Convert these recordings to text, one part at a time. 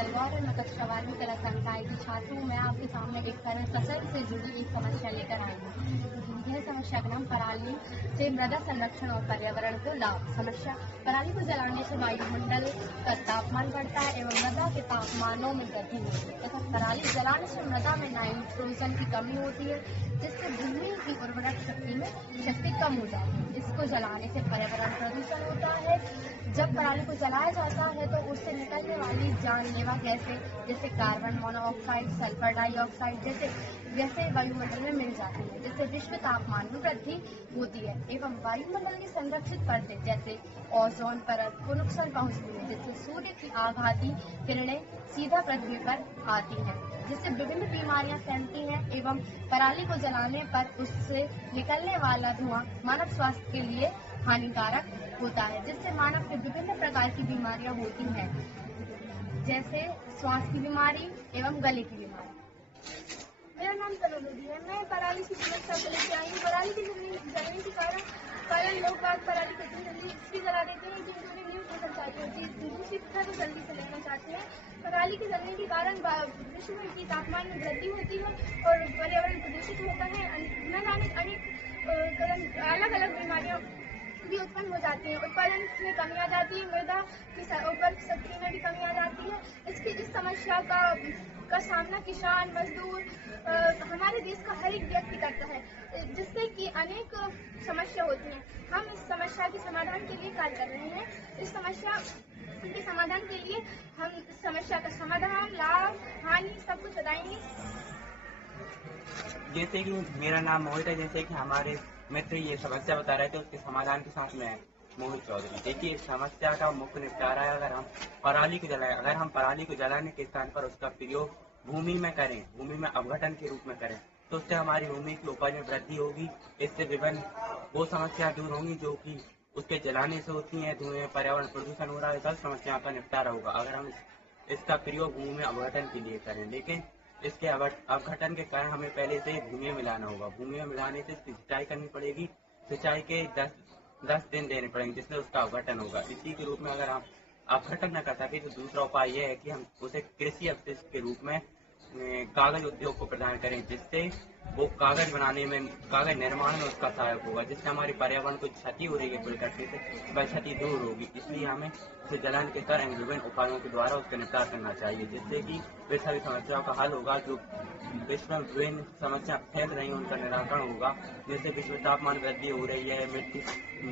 गलगौर और मैं कक्षा 12वीं कला संकाय की छात्र हूँ। मैं आपके सामने एक तरह फसल से जुड़ी एक समस्या लेकर आई हूँ। यह समस्या का नाम पराली से मृदा संरक्षण और पर्यावरण को लाभ। समस्या: पराली को जलाने से वायुमंडल का तापमान बढ़ता है एवं मृदा के तापमानों में वृद्धि होती है तथा पराली जलाने से मृदा में नाइट्रोजन की कमी होती है, जिससे भूमि की उर्वरक शक्ति कम हो जाती है। इसको जलाने से पर्यावरण प्रदूषण होता है। जब पराली को जलाया जाता है तो उससे निकलने वाली जानलेवा गैसें जैसे कार्बन मोनोऑक्साइड, सल्फर डाइऑक्साइड जैसे वायुमंडल में मिल जाती है, जिससे विश्व तापमान में वृद्धि होती है एवं वायुमंडल की संरक्षित परतें जैसे ओजोन परत को नुकसान पहुंचती है, जिससे सूर्य की आघाती किरणें सीधा पृथ्वी पर आती हैं, जिससे विभिन्न बीमारियां फैलती हैं एवं पराली को जलाने पर उससे निकलने वाला धुआं मानव स्वास्थ्य के लिए हानिकारक होता है, जिससे मानव को विभिन्न प्रकार की बीमारियां होती हैं, जैसे श्वास की बीमारी एवं गले की बीमारी। मेरा नाम तनुजा है। मैं पराली की समस्या को लेकर आई हूँ। पराली की जलने के कारण लोग बात पराली को जल्दी इसलिए जला देते हैं कि उन्हें न्यूज फसल चाहिए होती है। दूसरी तरफ वो जल्दी से लेना चाहते हैं। पराली के जलने के कारण विश्व की तापमान में वृद्धि होती है और पर्यावरण प्रदूषित होता है। न जाने अनेक अलग अलग बीमारियां भी उत्पन्न हो जाती है। उत्पादन में कमी आ जाती है। मृदा की उपज शक्ति में भी कमी आ जाती है। इस समस्या का सामना किसान, मजदूर, हमारे देश का हर एक व्यक्ति करता है, जिससे कि अनेक समस्या होती हैं। हम इस समस्या के समाधान के लिए कार्य कर रहे हैं। इस समस्या के समाधान के लिए हम इस समस्या का समाधान, लाभ, हानि सब कुछ बताएंगे। जैसे कि मेरा नाम मोहित है, जैसे कि हमारे मित्र ये समस्या बता रहे थे, उसके समाधान के साथ में मोहित चौधरी। देखिए, इस समस्या का मुख्य निपटारा है अगर हम पराली को जलाएं, अगर हम पराली को जलाने के स्थान पर उसका प्रयोग भूमि में करें, भूमि में अपघटन के रूप में करें, तो उससे हमारी भूमि की उपज में वृद्धि होगी। इससे विभिन्न वो समस्या दूर होंगी जो कि उसके जलाने से होती है। धुएं, पर्यावरण प्रदूषण हो रहा है, सब समस्याओं का निपटारा होगा अगर हम इसका प्रयोग भूमि में अपघटन के लिए करें। लेकिन इसके अपघटन के कारण हमें पहले से भूमि में मिलाना होगा। भूमि में मिलाने से इसकी सिंचाई करनी पड़ेगी। सिंचाई के 10 दिन देने पड़ेंगे, जिससे उसका अपघटन होगा। इसी के रूप में अगर हम अपघटन न कर सके तो दूसरा उपाय यह है कि हम उसे कृषि अपशिष्ट के रूप में कागज उद्योग को प्रदान करें, जिससे वो कागज बनाने में, कागज निर्माण में उसका सहायक होगा, जिससे हमारी पर्यावरण को क्षति हो रही है प्रकृति से, वह क्षति दूर होगी। इसलिए हमें उसे जलाने के कारण विभिन्न उपायों के द्वारा उसका निपटान करना चाहिए, जिससे कि वे सभी समस्याओं का हल होगा। जो विश्व में विभिन्न समस्या फैल रही है उनका निराकरण होगा, जैसे विश्व तापमान वृद्धि हो रही है,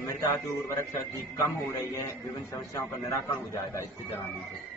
मृदा की उर्वरक शक्ति कम हो रही है, विभिन्न समस्याओं का निराकरण हो जाएगा इसके जलाने से।